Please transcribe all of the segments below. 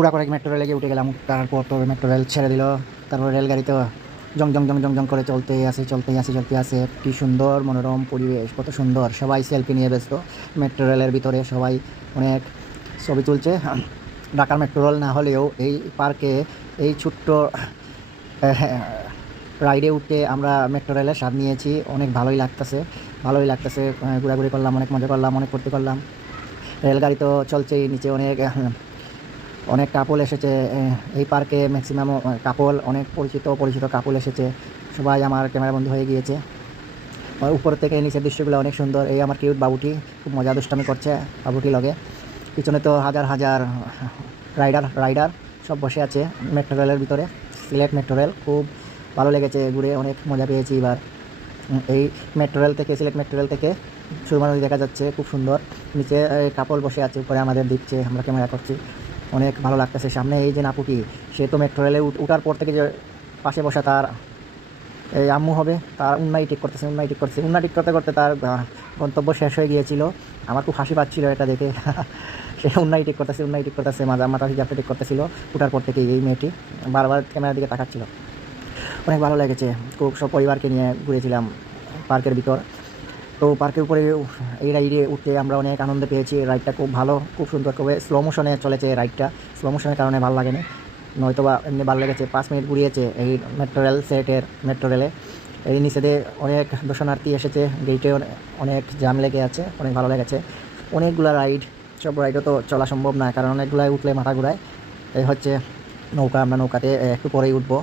উড়া করে মেট্রো রেলে গিয়ে উঠে গেলাম। তারপর তো মেট্রো রেল ছেড়ে দিল। তারপর রেলগাড়ি তো জং জং জং জং জং করে চলতে আসে। কি সুন্দর মনোরম পরিবেশ, কত সুন্দর। সবাই সেলফি নিয়ে ব্যস্ত মেট্রো রেলের ভিতরে, সবাই অনেক ছবি তুলছে। ঢাকার মেট্রো রেল না হলেও এই পার্কে এই ছোট্ট রাইডে উঠতে আমরা মেট্রো রেলের স্বাদ নিয়েছি। অনেক ভালোই লাগতেছে। ঘোরাঘুরি করলাম, অনেক মজা করলাম, অনেক ফুর্তি করলাম। রেলগাড়ি তো চলছেই, নিচে অনেক কাপল এসেছে এই পার্কে। ম্যাক্সিমাম কাপল, অনেক পরিচিত কাপল এসেছে। সবাই আমার ক্যামেরা বন্ধু হয়ে গিয়েছে। উপর থেকে নিচের দৃশ্যগুলো অনেক সুন্দর। এই আমার কিউট বাবুটি খুব মজা দুষ্টামি করছে বাবুটি লগে। পিছনে তো হাজার রাইডার সব বসে আছে মেট্রো রেলের ভিতরে। সিলেট মেট্রো রেল খুব ভালো লেগেছে, ঘুরে অনেক মজা পেয়েছি এবার। এই সিলেট মেট্রো রেল থেকে সুরমা নদী দেখা যাচ্ছে, খুব সুন্দর। নিচে কাপল বসে আছে, উপরে আমাদের দিচ্ছে, আমরা ক্যামেরা করছি। অনেক ভালো লাগতেছে। সামনে এই যে নাপুটি, সে তো মেট্রো রেলে উঠার পর থেকে যে পাশে বসা তার এই আম্মু হবে, তার উন্নাই ঠিক করতে করতে তার গন্তব্য শেষ হয়ে গিয়েছিল। আমার খুব হাসি পাচ্ছিল এটা দেখে। সে উন্নাই ঠিক করতেছে মাথা হিজাবটা ঠিক করতেছিল। উঠার পর থেকে এই মেয়েটি বারবার ক্যামেরার দিকে তাকাচ্ছিল। অনেক ভালো লেগেছে। খুব সব পরিবারকে নিয়ে ঘুরেছিলাম পার্কের ভিতর। তো পার্কের উপরে এই রাইডে উঠতে আমরা অনেক আনন্দ পেয়েছি। রাইডটা খুব ভালো, খুব সুন্দর করে স্লো মোশনে চলেছে রাইডটা। স্লো মোশনের কারণে ভালো লাগেনি, নয়তো বা এমনি ভালো লেগেছে। 5 মিনিট ঘুরিয়েছে এই মেট্রো রেলে। এই নিচে দিয়ে অনেক দর্শনার্থী এসেছে, গেটে অনেক জ্যাম লেগে আছে, অনেক ভালো লেগেছে। অনেকগুলো রাইড, সব রাইডও তো চলা সম্ভব না, কারণ অনেকগুলাই উঠলে মাথা ঘুরায়। এই হচ্ছে নৌকা, আমরা নৌকাতে একটু পরেই উঠবো।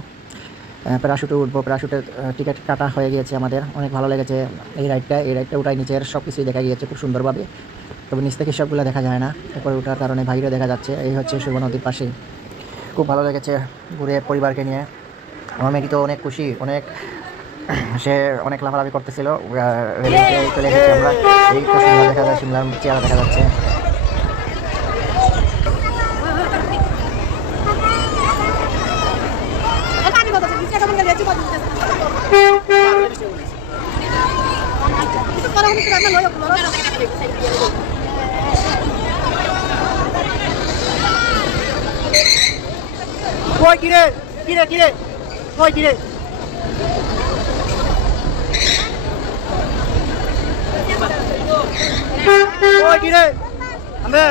প্যারাশুটে উঠবো, প্যারাশুটের টিকিট কাটা হয়ে গিয়েছে আমাদের। অনেক ভালো লেগেছে এই রাইডটা উঠায় নিচের সব কিছুই দেখা গিয়েছে খুব সুন্দরভাবে। তবে নিচ থেকে সবগুলো দেখা যায় না, উপরে ওঠার কারণে বাইরে দেখা যাচ্ছে। এই হচ্ছে সুরমা নদীর পাশেই। খুব ভালো লেগেছে ঘুরে পরিবারকে নিয়ে। আমার মেয়েটি তো অনেক খুশি, সে অনেক লাফালাফি করতেছিল। চলে এসেছি আমরা। এই তো সিমলা দেখা যায়, সিমলার চেহারা দেখা যাচ্ছে। কই কিরে কই কিরে কই কিরে আমরা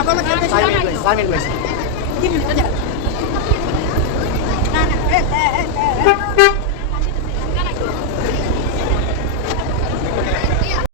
apa